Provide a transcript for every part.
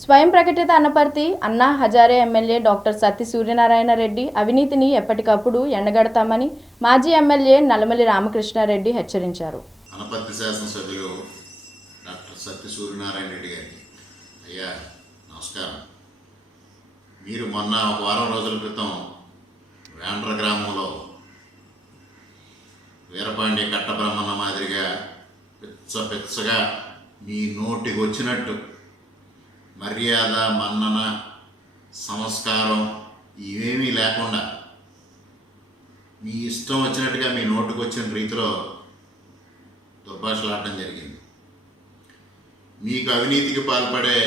స్వయం ప్రకటిత Anaparthi Anna Hazare MLA doctor Satti Suryanarayana Reddy అవినీతిని ఎప్పటికప్పుడు ఎండగడతామని మాజీ ఎమ్మెల్యే నల్లమల్లి రామకృష్ణారెడ్డి హెచ్చరించారు. అనపర్తి శాసనసభ్యులు డాక్టర్ సత్తి సూర్యనారాయణ రెడ్డి గారికి, అయ్యా నమస్కారం. మీరు మొన్న ఒక వారం రోజుల క్రితం వేండ్ర గ్రామంలో వీరపాండి కట్టబ్రహ్మన్న మాదిరిగా పిచ్చగా మీ నోటికి వచ్చినట్టు మర్యాద, మన్నన, సంస్కారం ఇవేమీ లేకుండా మీ ఇష్టం వచ్చినట్టుగా మీ నోటికి వచ్చిన రీతిలో దుర్భాషలాడటం జరిగింది. మీకు అవినీతికి పాల్పడే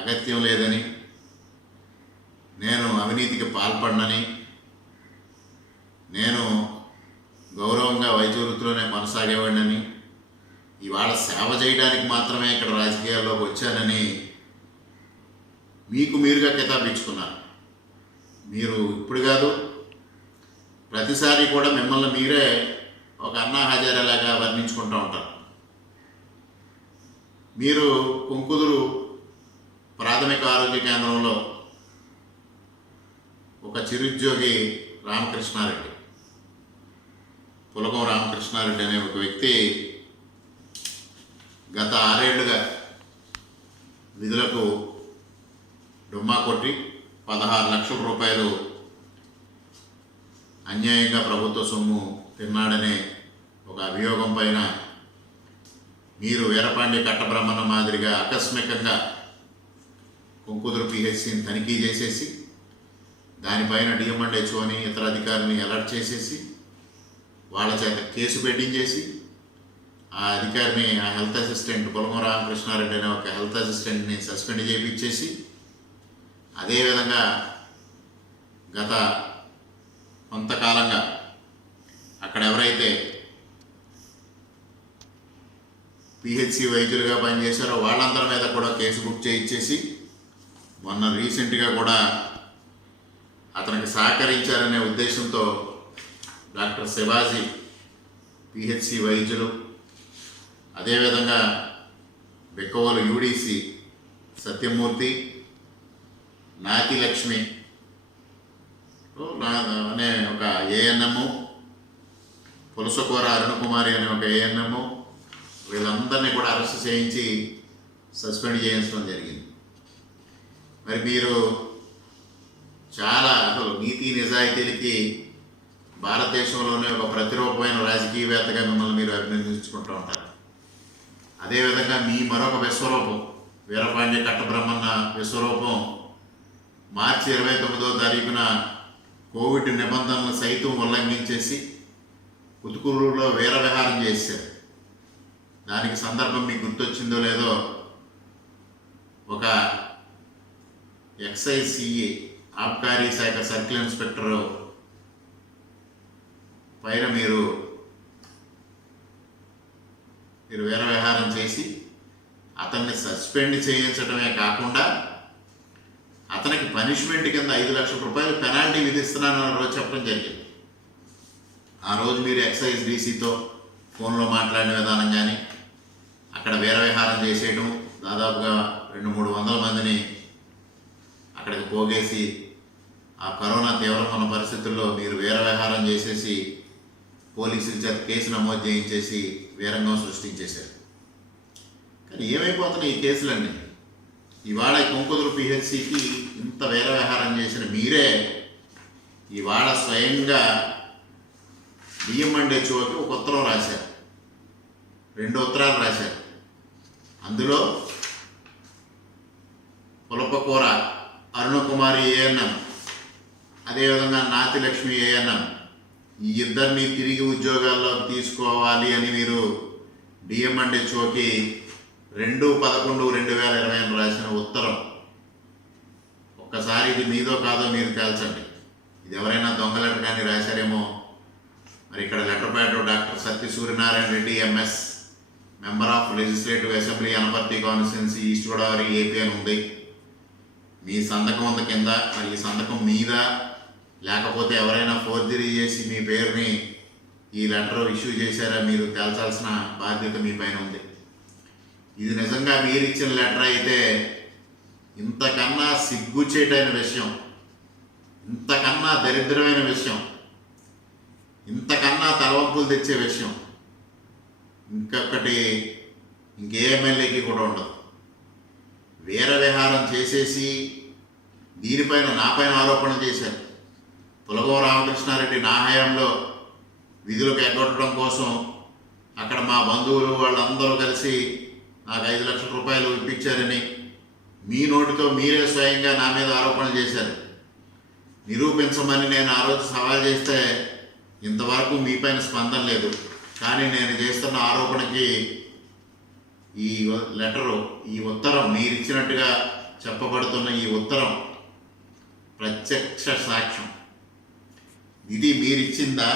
అగత్యం లేదని, నేను అవినీతికి పాల్పడనని, నేను గౌరవంగా వైద్య వృత్తిలోనే కొనసాగేవాడినని, ఇవాళ సేవ చేయడానికి మాత్రమే ఇక్కడ రాజకీయాల్లోకి వచ్చానని మీకు మీరుగా కితాబిచ్చుకున్నారు. మీరు ఇప్పుడు కాదు, ప్రతిసారి కూడా మిమ్మల్ని మీరే ఒక అన్నా హజారేలాగా వర్ణించుకుంటూ ఉంటారు. మీరు కుంకుదురు ప్రాథమిక ఆరోగ్య కేంద్రంలో ఒక చిరుద్యోగి రామకృష్ణారెడ్డి, పులకం రామకృష్ణారెడ్డి అనే ఒక వ్యక్తి గత 6 ఏళ్లుగా విధులకు డుమ్మా కొట్టి 16 లక్షల రూపాయలు అన్యాయంగా ప్రభుత్వ సొమ్ము తిన్నాడనే ఒక అభియోగం పైన మీరు వీరపాండి కట్టబ్రహ్మన్న మాదిరిగా ఆకస్మికంగా కుంకుదురు పిహెచ్సిని తనిఖీ చేసేసి దానిపైన డిఎంఎండ్హెచ్ఓని ఇతర అధికారిని అలర్ట్ చేసేసి వాళ్ళ చేత కేసు పెట్టించేసి ఆ అధికారిని, ఆ హెల్త్ అసిస్టెంట్ పులకం రామకృష్ణారెడ్డి అనే ఒక హెల్త్ అసిస్టెంట్ని సస్పెండ్ చేయించేసి, అదేవిధంగా గత కొంతకాలంగా అక్కడ ఎవరైతే పిహెచ్సి వైద్యులుగా పనిచేశారో వాళ్ళందరి మీద కూడా కేసు బుక్ చేయించేసి, మొన్న రీసెంట్గా కూడా అతనికి సహకరించారనే ఉద్దేశంతో డాక్టర్ శివాజీ పిహెచ్సి వైద్యులు, అదేవిధంగా బెక్కవోలు యూడీసీ సత్యమూర్తి, నాతి లక్ష్మి అనే ఒక ఏఎన్ఎం, పులసకూర అరుణకుమారి అనే ఒక ఏఎన్ఎం, వీళ్ళందరినీ కూడా అరెస్ట్ చేయించి సస్పెండ్ చేయించడం జరిగింది. మరి మీరు చాలా అసలు నీతి నిజాయితీలకి భారతదేశంలోనే ఒక ప్రతిరూపమైన రాజకీయవేత్తగా మిమ్మల్ని మీరు అభినందించుకుంటూ ఉంటారు. అదేవిధంగా మీ మరొక విశ్వరూపం వీరపాండి కట్టబ్రహ్మన్న విశ్వరూపం మార్చి 29వ తారీఖున కోవిడ్ నిబంధనలు సైతం ఉల్లంఘించేసి కుతుకూరులో వీర విహారం చేశారు. దానికి సందర్భం మీకు గుర్తొచ్చిందో లేదో, ఒక ఎక్సైజ్ సిఏ ఆబ్కారీ శాఖ సర్కిల్ ఇన్స్పెక్టర్ పైన మీరు వీర విహారం చేసి అతన్ని సస్పెండ్ చేయించడమే కాకుండా అతనికి పనిష్మెంట్ కింద 5 లక్షల రూపాయలు పెనాల్టీ విధిస్తున్నానన్న రోజు చెప్పడం జరిగింది. ఆ రోజు మీరు ఎక్సైజ్ డీసీతో ఫోన్లో మాట్లాడిన విధానం కానీ, అక్కడ వీర విహారం చేసేయడం, దాదాపుగా 200-300 మందిని అక్కడికి పోగేసి ఆ కరోనా తీవ్రమైన పరిస్థితుల్లో మీరు వీర విహారం చేసేసి పోలీసుల చేత కేసు నమోదు చేయించేసి వీరంగం సృష్టించేశారు. కానీ ఏమైపోతున్నాయి ఈ కేసులన్నీ? ఇవాళ కుంకుదురు పిహెచ్సికి ఇంత వీర విహారం చేసిన మీరే ఇవాళ స్వయంగా డిఎంఎండ్హెచ్ఓకి ఒక ఉత్తరం రాశారు, 2 ఉత్తరాలు రాశారు. అందులో పులపకూర అరుణకుమారి ఏఎన్ఎం, అదేవిధంగా నాతి లక్ష్మి ఏఎన్ఎం, ఈ ఇద్దరిని తిరిగి ఉద్యోగాల్లో తీసుకోవాలి అని మీరు డిఎంఎండ్హెచ్ఓకి 2/11/2020 రాసిన ఉత్తరం. ఒక్కసారి ఇది మీదో కాదో మీరు తేల్చండి. ఇది ఎవరైనా దొంగ లెటర్ కానీ రాశారేమో. మరి ఇక్కడ letter pad doctor Satti Suryanarayana Reddy MS, member of legislative assembly Anaparthi constituency, east Godavari, AP అని ఉంది. మీ సంతకం ఉంది కింద. మరి ఈ సంతకం మీద లేకపోతే ఎవరైనా ఫోర్జరీ చేసి మీ పేరుని ఈ లెటర్ ఇష్యూ చేశారా మీరు తేల్చాల్సిన బాధ్యత మీ పైన ఉంది. ఇది నిజంగా మీరు ఇచ్చిన లెటర్ అయితే ఇంతకన్నా సిగ్గుచేటైన విషయం, ఇంతకన్నా దరిద్రమైన విషయం, ఇంతకన్నా తలవంపులు తెచ్చే విషయం ఇంకే ఎమ్మెల్యేకి కూడా ఉండదు. వీర విహారం చేసేసి దీనిపైన నాపైన ఆరోపణలు చేశారు. పులగం రామకృష్ణారెడ్డి నా హయాంలో విధులకు ఎగ్గొట్టడం కోసం అక్కడ మా బంధువులు వాళ్ళందరూ కలిసి నాకు 5 లక్షల రూపాయలు ఇప్పించారని మీ నోటితో మీరే స్వయంగా నా మీద ఆరోపణలు చేశారు. నిరూపించమని నేను ఆ రోజు సవాల్ చేస్తే ఇంతవరకు మీపైన స్పందన లేదు. కానీ నేను చేస్తున్న ఆరోపణకి ఈ లెటరు, ఈ ఉత్తరం, మీరు ఇచ్చినట్టుగా చెప్పబడుతున్న ఈ ఉత్తరం ప్రత్యక్ష సాక్ష్యం. ఇది మీరు ఇచ్చిందా?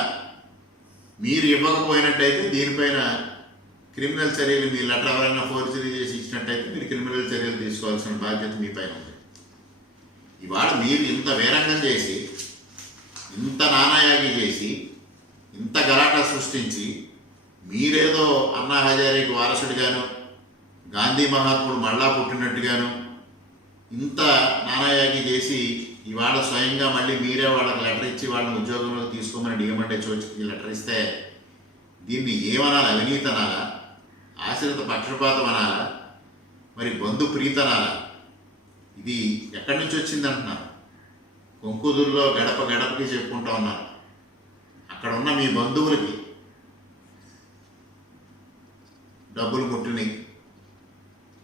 మీరు ఇవ్వకపోయినట్టయితే దీనిపైన క్రిమినల్ చర్యలు, మీ లెటర్ ఎవరైనా ఫోర్జరీ చేసి ఇచ్చినట్టయితే మీరు క్రిమినల్ చర్యలు తీసుకోవాల్సిన బాధ్యత మీ పైన ఉంది. ఇవాళ మీరు ఇంత వీరంగం చేసి, ఇంత నానాయాగి చేసి, ఇంత గలాటా సృష్టించి, మీరేదో అన్నా హజారేకి వారసుడిగాను, గాంధీ మహాత్ముడు మళ్ళా పుట్టినట్టుగాను ఇంత నానాయాగి చేసి ఇవాళ స్వయంగా మళ్ళీ మీరే వాళ్ళకి లెటర్ ఇచ్చి వాళ్ళని ఉద్యోగంలో తీసుకోమని డిఎంఎండ్హెచ్ఓకి లెటర్ ఇస్తే దీన్ని ఏమనాలి? అవినీతి అనాలా? ఆశ్రిత పక్షపాతం అనాలా? మరి బంధు ప్రీతి అనాలా? ఇది ఎక్కడి నుంచి వచ్చింది అంటున్నారు. కొంకుదుల్లో గడప గడపకి చెప్పుకుంటా ఉన్నారు. అక్కడ ఉన్న మీ బంధువులకి డబ్బులు ముట్టినాయి.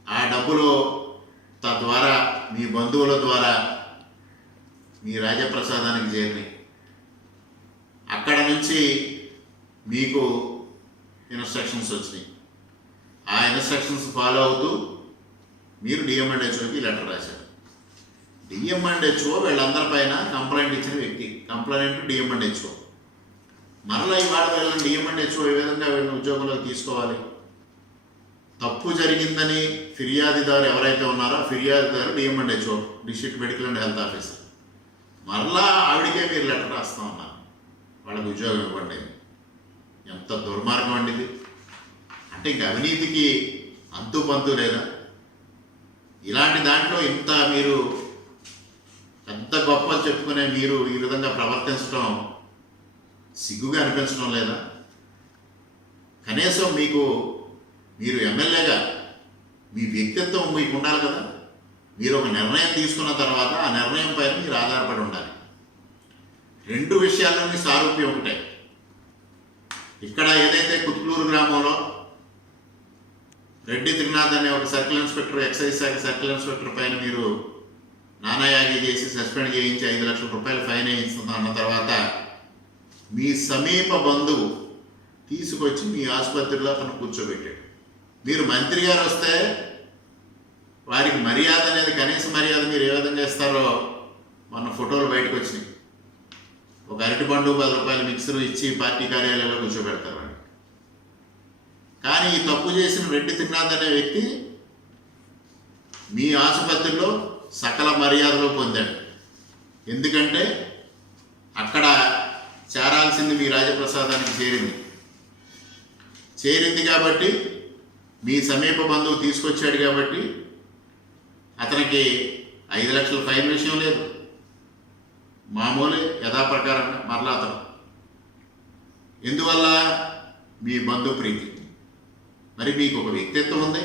ఆ డబ్బులు తద్వారా మీ బంధువుల ద్వారా మీ రాజప్రసాదానికి చేరినాయి. అక్కడ నుంచి మీకు ఇన్స్ట్రక్షన్స్ వచ్చినాయి. ఆ ఇన్స్ట్రక్షన్స్ ఫాలో అవుతూ మీరు డిఎంఎండ్హెచ్ఓకి లెటర్ రాశారు. డిఎంఎండ్హెచ్ఓ వీళ్ళందరిపైన కంప్లైంట్ ఇచ్చిన వ్యక్తి, కంప్లైంట్ డిఎంఎండ్హెచ్ఓ. మరలా ఇవాళ వీళ్ళని డిఎంఎండ్హెచ్ఓ ఏ విధంగా వీళ్ళని ఉద్యోగంలోకి తీసుకోవాలి? తప్పు జరిగిందని ఫిర్యాదుదారు ఎవరైతే ఉన్నారో ఫిర్యాదుదారు D M and H O, district medical and health officer. మరలా ఆవిడికే మీరు లెటర్ రాస్తూ ఉన్నారు, వాళ్ళకి ఉద్యోగం ఇవ్వండి. ఎంత దుర్మార్గం అండి ఇది! అంటే ఇంక అవినీతికి అంతు పంతు లేదా? ఇలాంటి దాంట్లో ఇంత మీరు పెద్ద గొప్ప చెప్పుకునే మీరు ఈ విధంగా ప్రవర్తించడం సిగ్గుగా అనిపించడం లేదా? కనీసం మీరు ఎమ్మెల్యేగా మీ వ్యక్తిత్వం మీకు ఉండాలి కదా. మీరు ఒక నిర్ణయం తీసుకున్న తర్వాత ఆ నిర్ణయం పైన మీరు ఆధారపడి ఉండాలి. 2 విషయాల్లోని సారూప్యం ఒకటే. ఇక్కడ ఏదైతే కుతుకులూరు గ్రామంలో రెడ్డి త్రినాథ్ అనే ఒక సర్కిల్ ఇన్స్పెక్టర్, ఎక్సైజ్ శాఖ సర్కిల్ ఇన్స్పెక్టర్ పైన మీరు నానాయాగి చేసి సస్పెండ్ చేయించి 5 లక్షల రూపాయలు ఫైన్ వేయిస్తుంది అన్న తర్వాత మీ సమీప బంధువు తీసుకొచ్చి మీ ఆసుపత్రిలో అతను కూర్చోబెట్టాడు. మీరు మంత్రి గారు వస్తే వారికి మర్యాద అనేది, కనీస మర్యాద మీరు ఏ విధంగా ఇస్తారో మన ఫోటోలు బయటకు వచ్చినాయి. ఒక అరటిపండు 10 రూపాయల మిక్సర్ ఇచ్చి పార్టీ కార్యాలయంలో కూర్చోబెడతారు వాడిని. కానీ ఈ తప్పు చేసిన రెడ్డి త్రినాథ్ అనే వ్యక్తి మీ ఆసుపత్రిలో సకల మర్యాదలు పొందాడు. ఎందుకంటే అక్కడ చేరాల్సింది మీ రాజప్రసాదానికి చేరింది కాబట్టి, మీ సమీప బంధువు తీసుకొచ్చాడు కాబట్టి అతనికి 5 లక్షల ఫైన్ విషయం లేదు, మామూలే యథాప్రకారంగా మరలా అతను. ఎందువల్ల? మీ బంధు ప్రీతి. మరి మీకు ఒక వ్యక్తిత్వం ఉంది.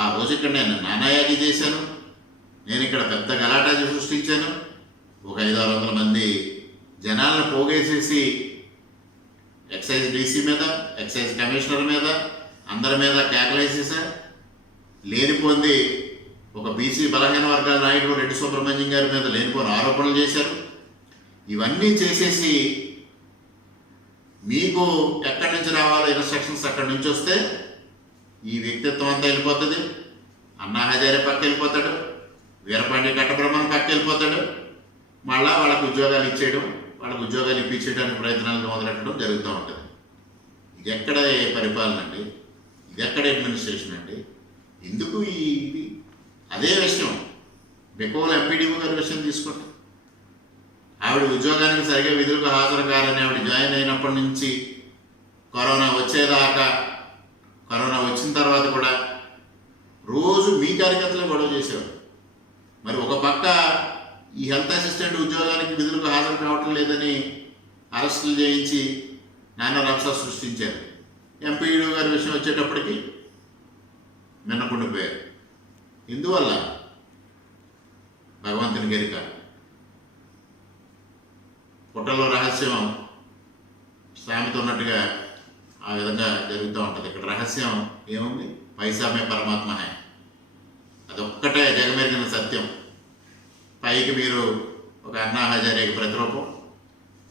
ఆ రోజు ఇక్కడ నేను నానాయాగి చేశాను, నేను ఇక్కడ పెద్ద గలాటా సృష్టించాను, ఒక 500-600 మంది జనాలను పోగేసేసి ఎక్సైజ్ డీసీ మీద, ఎక్సైజ్ కమిషనర్ మీద, అందరి మీద కేకలేసేసా. లేనిపోంది ఒక బీసీ బలహీన వర్గాల నాయకుడు రెడ్డి సుబ్రహ్మణ్యం గారి మీద లేనిపోని ఆరోపణలు చేశారు. ఇవన్నీ చేసేసి మీకు ఎక్కడి నుంచి రావాలో ఇన్స్ట్రక్షన్స్ అక్కడి నుంచి వస్తే ఈ వ్యక్తిత్వం అంతా వెళ్ళిపోతుంది. అన్నా హజారే పక్క వెళ్ళిపోతాడు, వీరపాండి కట్టబ్రహ్మణం పక్క వెళ్ళిపోతాడు. మళ్ళా వాళ్ళకు ఉద్యోగాలు ఇచ్చేయడం, వాళ్ళకు ఉద్యోగాలు ఇప్పించేయడానికి ప్రయత్నాలు మొదలెట్టడం జరుగుతూ ఉంటుంది. ఇది ఎక్కడ పరిపాలన అండి? ఇది ఎక్కడ అడ్మినిస్ట్రేషన్ అండి? ఎందుకు ఇది? అదే విషయం బెకోల ఎంపీడీఓ గారి విషయం తీసుకోండి. ఆవిడ ఉద్యోగానికి సరిగా విధులకు హాజరు కాలని ఆవిడ జాయిన్ అయినప్పటి నుంచి కరోనా వచ్చేదాకా, కరోనా వచ్చిన తర్వాత కూడా రోజు మీ కార్యకర్తలే గొడవ చేసేవారు. మరి ఒక పక్క ఈ హెల్త్ అసిస్టెంట్ ఉద్యోగానికి విధులకు హాజరు కావటం లేదని అరెస్టులు చేయించి నానా రభస సృష్టించారు. ఎంపీడీ గారి విషయం వచ్చేటప్పటికి మిన్నకుండిపోయారు. ఎందువల్ల? భగవంతుని గరిక. పుట్టలో రహస్యం సామెత ఉన్నట్టుగా ఆ విధంగా జరుగుతూ ఉంటుంది. ఇక్కడ రహస్యం ఏముంది? పైసామే పరమాత్మ హై. అదొక్కటే జగమెరిగిన సత్యం. పైకి మీరు ఒక అన్నా హజారేకి ప్రతిరూపం,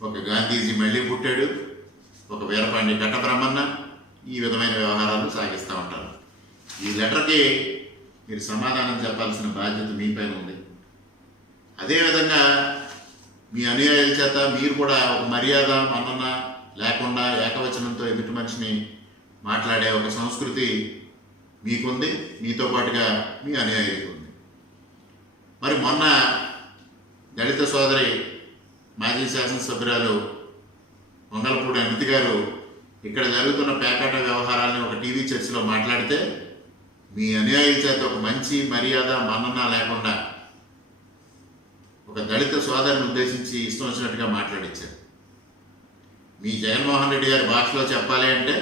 ఒక గాంధీజీ మళ్ళీ పుట్టాడు, ఒక వీరపాండి కట్టబ్రహ్మన్న, ఈ విధమైన వ్యవహారాలు సాగిస్తూ ఉంటారు. ఈ లెటర్కి మీరు సమాధానం చెప్పాల్సిన బాధ్యత మీపైన ఉంది. అదేవిధంగా మీ అనుయాయుల చేత మీరు కూడా ఒక మర్యాద మన్నన లేకుండా ఏకవచనంతో ఎదుటి మనిషిని మాట్లాడే ఒక సంస్కృతి మీకుంది, మీతో పాటుగా మీ అనుయాయులకు ఉంది. మరి మొన్న దళిత సోదరి మాజీ శాసనసభ్యురాలు మంగళపూడి అనిత గారు ఇక్కడ జరుగుతున్న పేకాట వ్యవహారాన్ని ఒక టీవీ చర్చలో మాట్లాడితే మీ అనుయాయుల చేత ఒక మంచి మర్యాద మన్నన లేకుండా ఒక దళిత సోదరిని ఉద్దేశించి ఇష్టం వచ్చినట్టుగా మాట్లాడించారు. మీ జగన్మోహన్ రెడ్డి గారి భాషలో చెప్పాలి అంటే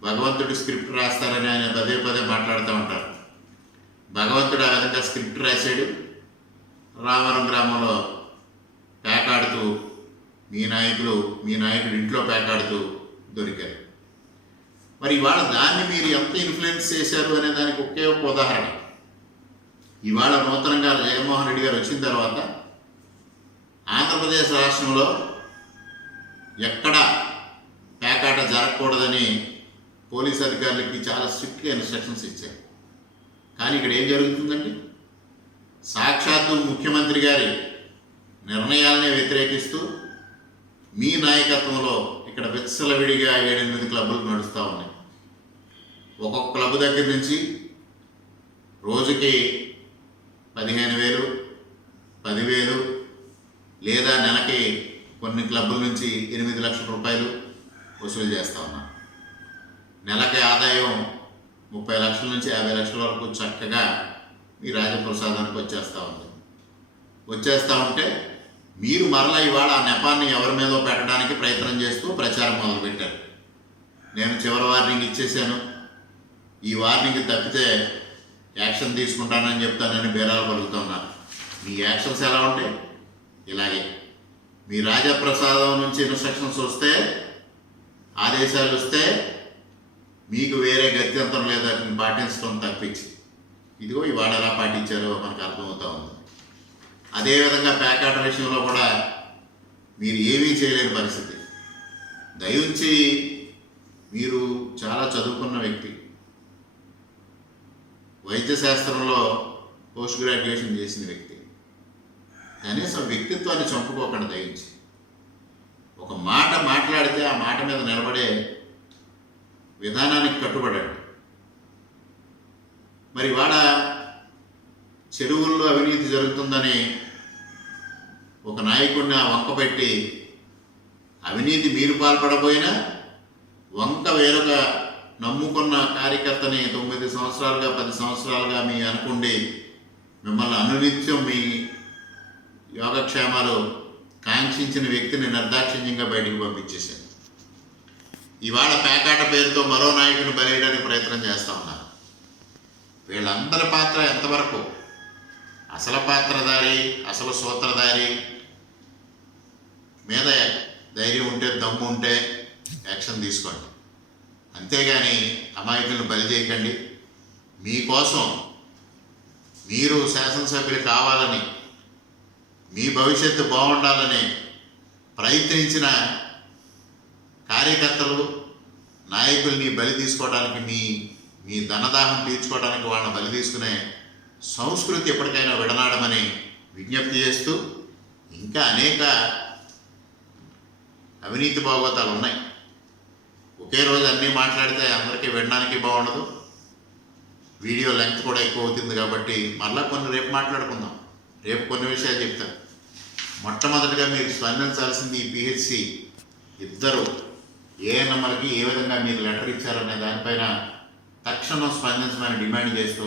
భగవంతుడు స్క్రిప్ట్ రాస్తారని ఆయన పదే పదే మాట్లాడుతూ ఉంటారు. భగవంతుడు ఆ విధంగా స్క్రిప్ట్ రాశాడు. రామవరం గ్రామంలో పేకాడుతూ మీ నాయకుడు ఇంట్లో పేకాడుతూ దొరికారు. మరి ఇవాళ దాన్ని మీరు ఎంత ఇన్ఫ్లుయెన్స్ చేశారు అనే దానికి ఒకే ఒక ఉదాహరణ. ఇవాళ నూతనంగా జగన్మోహన్ రెడ్డి గారు వచ్చిన తర్వాత ఆంధ్రప్రదేశ్ రాష్ట్రంలో ఎక్కడ పేకాట జరగకూడదని పోలీస్ అధికారులకి చాలా స్ట్రిక్ట్గా ఇన్స్ట్రక్షన్స్ ఇచ్చారు. కానీ ఇక్కడ ఏం జరుగుతుందండి? సాక్షాత్తు ముఖ్యమంత్రి గారి నిర్ణయాలనే వ్యతిరేకిస్తూ మీ నాయకత్వంలో ఇక్కడ విచ్చలవిడిగా 7-8 క్లబ్బులు నడుస్తూ ఉన్నాయి. ఒక్కొక్క క్లబ్ దగ్గర నుంచి రోజుకి 15,000, 10,000 లేదా నెలకి కొన్ని క్లబ్బుల నుంచి 8 లక్షల రూపాయలు వసూలు చేస్తూ ఉన్నాం. నెలకి ఆదాయం 30 లక్షల నుంచి 50 లక్షల వరకు చక్కగా మీ రాజప్రసాదానికి వచ్చేస్తూ ఉంటే మీరు మరలా ఇవాళ ఆ నెపాన్ని ఎవరి మీదో పెట్టడానికి ప్రయత్నం చేస్తూ ప్రచారం మొదలుపెట్టారు. నేను చివరి వార్నింగ్ ఇచ్చేసాను, ఈ వార్నింగ్ తప్పితే యాక్షన్ తీసుకుంటానని చెప్తానని బేరాలు పలుకుతున్నారు. మీ యాక్షన్స్ ఎలా ఉంటాయి? ఇలాగే మీ రాజప్రసాదం నుంచి ఇన్స్ట్రక్షన్స్ వస్తే, ఆదేశాలు వస్తే మీకు వేరే గత్యంతరం లేదా పాటించడం తప్పించి ఇదిగో ఇవాళ ఎలా పాటించారో మనకు అర్థమవుతూ ఉంది. అదేవిధంగా పేకాట విషయంలో కూడా మీరు ఏమీ చేయలేని పరిస్థితి. దయించి మీరు చాలా చదువుకున్న వ్యక్తి, వైద్య శాస్త్రంలో పోస్ట్ గ్రాడ్యుయేషన్ చేసిన వ్యక్తి, కనీసం వ్యక్తిత్వాన్ని చంపుకోకుండా దయించి ఒక మాట మాట్లాడితే ఆ మాట మీద నిలబడే విధానానికి కట్టుబడండి. మరి ఇవాళ చెరువుల్లో అవినీతి జరుగుతుందని ఒక నాయకుడిని ఆ వంక పెట్టి అవినీతి మీరు పాల్పడబోయినా వంక వేరొక నమ్ముకున్న కార్యకర్తని 9 సంవత్సరాలుగా 10 సంవత్సరాలుగా మీ అనుకుండి మిమ్మల్ని అనునిత్యం మీ యోగక్షేమాలు కాంక్షించిన వ్యక్తిని నిర్దాక్షిణ్యంగా బయటికి పంపించేశారు. ఇవాళ పేకాట పేరుతో మరో నాయకుడిని బలేయడానికి ప్రయత్నం చేస్తూ ఉన్నారు. వీళ్ళందరి పాత్ర ఎంతవరకు? అసలు పాత్రధారి, అసలు సూత్రధారి మీద ధైర్యం ఉంటే, దమ్ము ఉంటే యాక్షన్ తీసుకోండి. అంతేగాని అమాయకులను బలి చేయకండి. మీకోసం మీరు శాసనసభ్యులు కావాలని, మీ భవిష్యత్తు బాగుండాలని ప్రయత్నించిన కార్యకర్తలు, నాయకుల్ని బలి తీసుకోవడానికి, మీ ధనదాహం తీర్చుకోవడానికి వాళ్ళని బలి తీసుకునే సంస్కృతి ఎప్పటికైనా విడనాడమని విజ్ఞప్తి చేస్తూ, ఇంకా అనేక అవినీతి భాగవతాలు ఉన్నాయి. ఒకే రోజు అన్నీ మాట్లాడితే అందరికీ వినడానికి బాగుండదు, వీడియో లెంగ్త్ కూడా ఎక్కువ అవుతుంది. కాబట్టి మళ్ళీ రేపు మాట్లాడుకుందాం. రేపు కొన్ని విషయాలు చెప్తాను. మొట్టమొదటిగా మీరు స్పందించాల్సింది ఈ పిహెచ్సి ఇద్దరు ఏఎన్ఎంలకి ఏ విధంగా మీరు లెటర్ ఇచ్చారనే దానిపైన తక్షణం స్పందించమని డిమాండ్ చేస్తూ